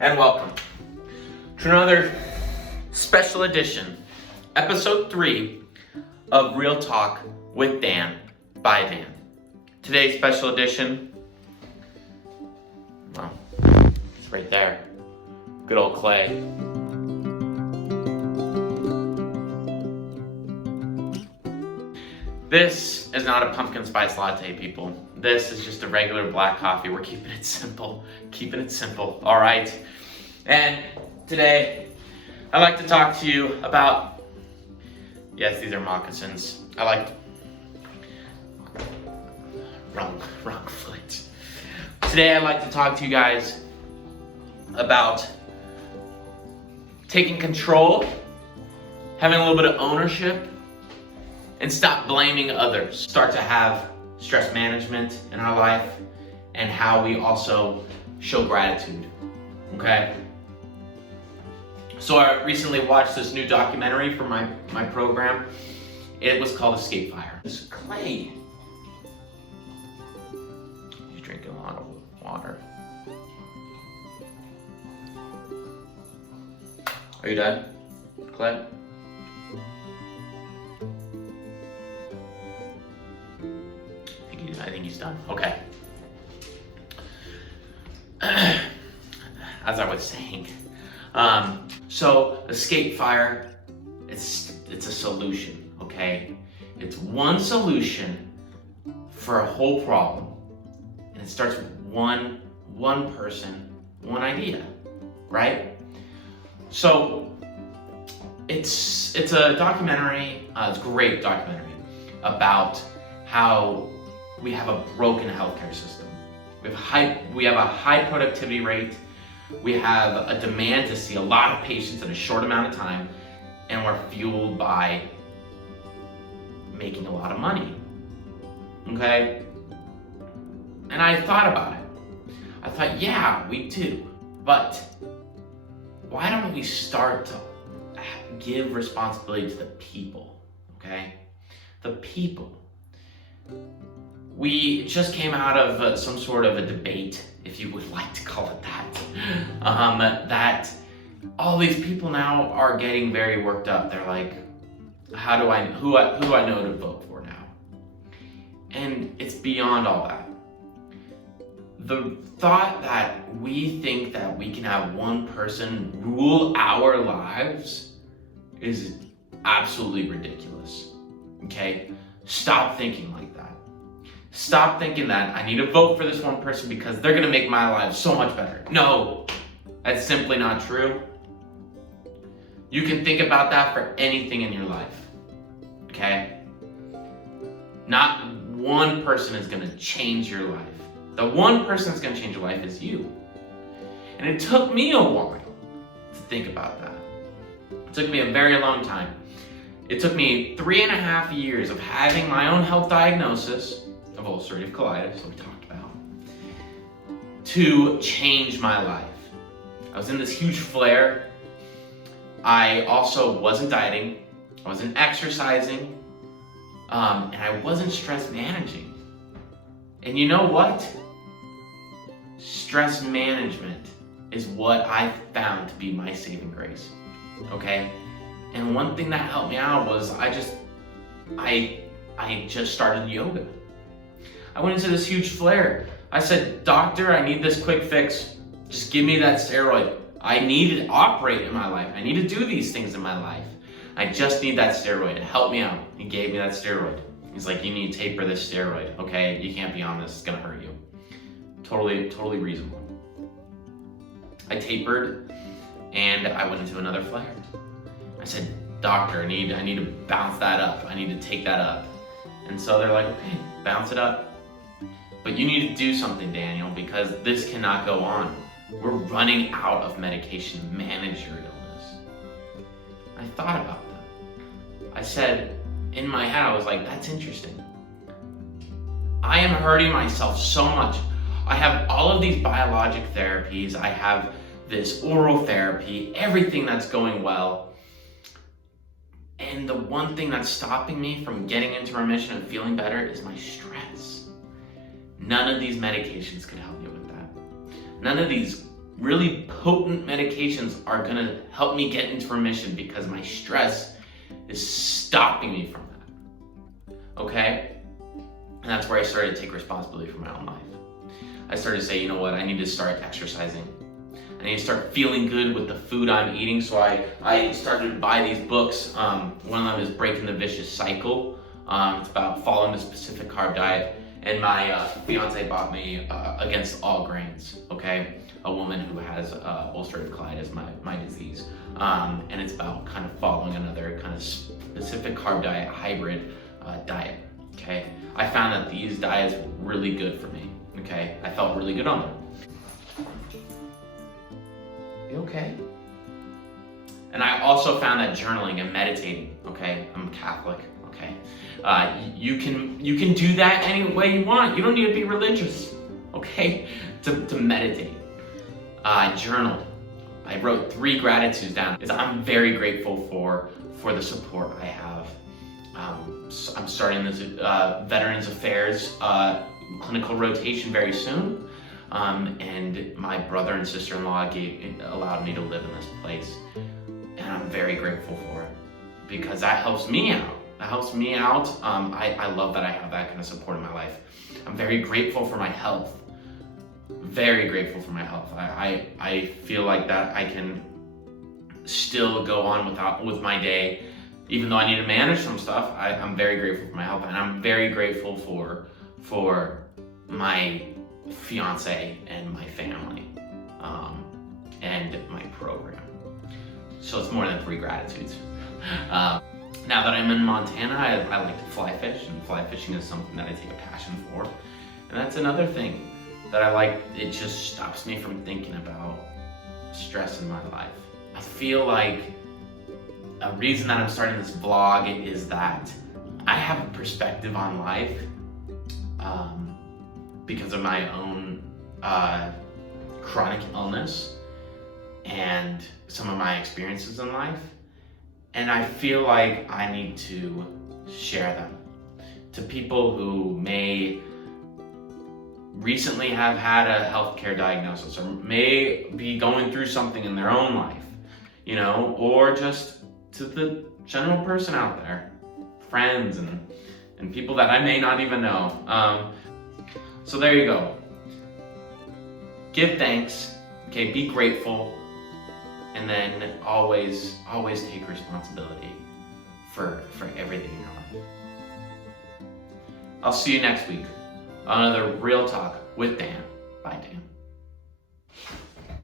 and welcome to another special edition, episode 3 of Real Talk with Dan by Dan. Today's special edition, well, it's right there. Good old Clay. This is not a pumpkin spice latte, people. This is just a regular black coffee. We're keeping it simple. All right. And today, I'd like to talk to you about, yes, these are moccasins. Wrong foot. Today, I'd like to talk to you guys about taking control, having a little bit of ownership, and stop blaming others. Start to have stress management in our life and how we also show gratitude, okay? So I recently watched this new documentary for my program. It was called Escape Fire. This is Clay. He's drinking a lot of water. Are you done, Clay? I think he's done. Okay. As I was saying, so Escape Fire, it's a solution, okay? It's one solution for a whole problem, and it starts with one person, one idea, right? So it's a documentary. It's a great documentary about how we have a broken healthcare system. We have a high productivity rate. We have a demand to see a lot of patients in a short amount of time, and we're fueled by making a lot of money. Okay? And I thought about it. I thought, yeah, we do. But why don't we start to give responsibility to the people? Okay? The people. We just came out of some sort of a debate, if you would like to call it that, that all these people now are getting very worked up. They're like, who do I know to vote for now? And it's beyond all that. The thought that we think that we can have one person rule our lives is absolutely ridiculous, okay? Stop thinking like that. Stop thinking that I need to vote for this one person because they're gonna make my life so much better. No, that's simply not true. You can think about that for anything in your life, okay? Not one person is gonna change your life. The one person that's gonna change your life is you. And it took me a while to think about that. It took me a very long time. It took me 3.5 years of having my own health diagnosis of ulcerative colitis, that we talked about, to change my life. I was in this huge flare. I also wasn't dieting, I wasn't exercising, and I wasn't stress managing. And you know what? Stress management is what I found to be my saving grace, okay? And one thing that helped me out was I just started yoga. I went into this huge flare. I said, doctor, I need this quick fix. Just give me that steroid. I need to operate in my life. I need to do these things in my life. I just need that steroid to help me out. He gave me that steroid. He's like, you need to taper this steroid, okay? You can't be on this, it's gonna hurt you. Totally reasonable. I tapered and I went into another flare. I said, doctor, I need to bounce that up. I need to take that up. And so they're like, okay, bounce it up. But you need to do something, Daniel, because this cannot go on. We're running out of medication to manage your illness. I thought about that. I said, in my head, I was like, that's interesting. I am hurting myself so much. I have all of these biologic therapies. I have this oral therapy, everything that's going well. And the one thing that's stopping me from getting into remission and feeling better is my stress. None of these medications could help me with that. None of these really potent medications are gonna help me get into remission because my stress is stopping me from that. Okay? And that's where I started to take responsibility for my own life. I started to say, you know what, I need to start exercising. I need to start feeling good with the food I'm eating. So I started to buy these books. One of them is Breaking the Vicious Cycle. It's about following a specific carb diet. And my fiance bought me Against All Grains, okay? A woman who has ulcerative colitis, my disease. And it's about kind of following another kind of specific carb diet, hybrid diet, okay? I found that these diets were really good for me, okay? I felt really good on them. You okay? And I also found that journaling and meditating, okay? I'm Catholic, okay? You can do that any way you want. You don't need to be religious, okay? To meditate. I journaled. I wrote 3 gratitudes down. I'm very grateful for the support I have. So I'm starting this Veterans Affairs clinical rotation very soon. And my brother and sister-in-law allowed me to live in this place. And I'm very grateful for it because that helps me out. That helps me out. I love that I have that kind of support in my life. I'm very grateful for my health. Very grateful for my health. I feel like that I can still go on with my day, even though I need to manage some stuff. I'm very grateful for my health, and I'm very grateful for my fiance and my family, and my program. So it's more than 3 gratitudes. Now that I'm in Montana, I like to fly fish, and fly fishing is something that I take a passion for. And that's another thing that I like. It just stops me from thinking about stress in my life. I feel like a reason that I'm starting this vlog is that I have a perspective on life because of my own chronic illness and some of my experiences in life. And I feel like I need to share them to people who may recently have had a healthcare diagnosis or may be going through something in their own life, you know, or just to the general person out there, friends and people that I may not even know. So there you go. Give thanks, okay, be grateful, and then always take responsibility for everything in your life. I'll see you next week on another Real Talk with Dan. Bye, Dan.